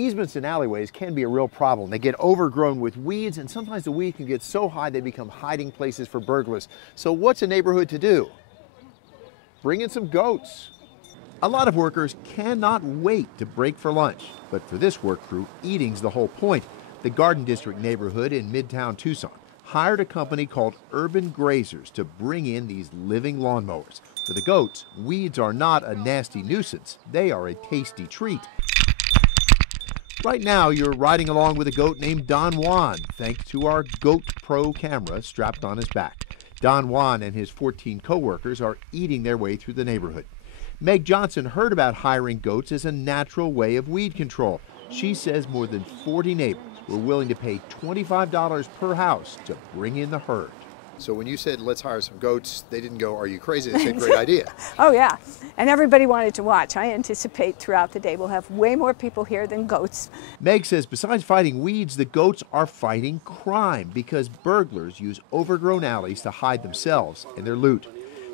Easements and alleyways can be a real problem. They get overgrown with weeds, and sometimes the weed can get so high they become hiding places for burglars. So what's a neighborhood to do? Bring in some goats. A lot of workers cannot wait to break for lunch, but for this work crew, eating's the whole point. The Garden District neighborhood in Midtown Tucson hired a company called Urban Grazers to bring in these living lawnmowers. For the goats, weeds are not a nasty nuisance. They are a tasty treat. Right now, you're riding along with a goat named Don Juan, thanks to our Goat Pro camera strapped on his back. Don Juan and his 14 co-workers are eating their way through the neighborhood. Meg Johnson heard about hiring goats as a natural way of weed control. She says more than 40 neighbors were willing to pay $25 per house to bring in the herd. So when you said, let's hire some goats, they didn't go, are you crazy? They said, great idea. Oh yeah, and everybody wanted to watch. I anticipate throughout the day we'll have way more people here than goats. Meg says besides fighting weeds, the goats are fighting crime because burglars use overgrown alleys to hide themselves and their loot.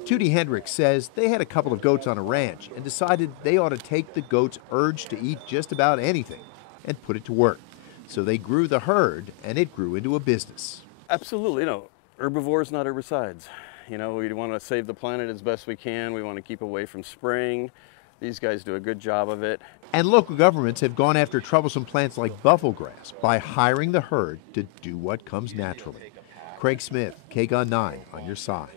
Tootie Hendricks says they had a couple of goats on a ranch and decided they ought to take the goats' urge to eat just about anything and put it to work. So they grew the herd, and it grew into a business. Absolutely, herbivores, not herbicides. We want to save the planet as best we can. We want to keep away from spraying. These guys do a good job of it. And local governments have gone after troublesome plants like bufflegrass by hiring the herd to do what comes naturally. Craig Smith, KGUN 9 on your side.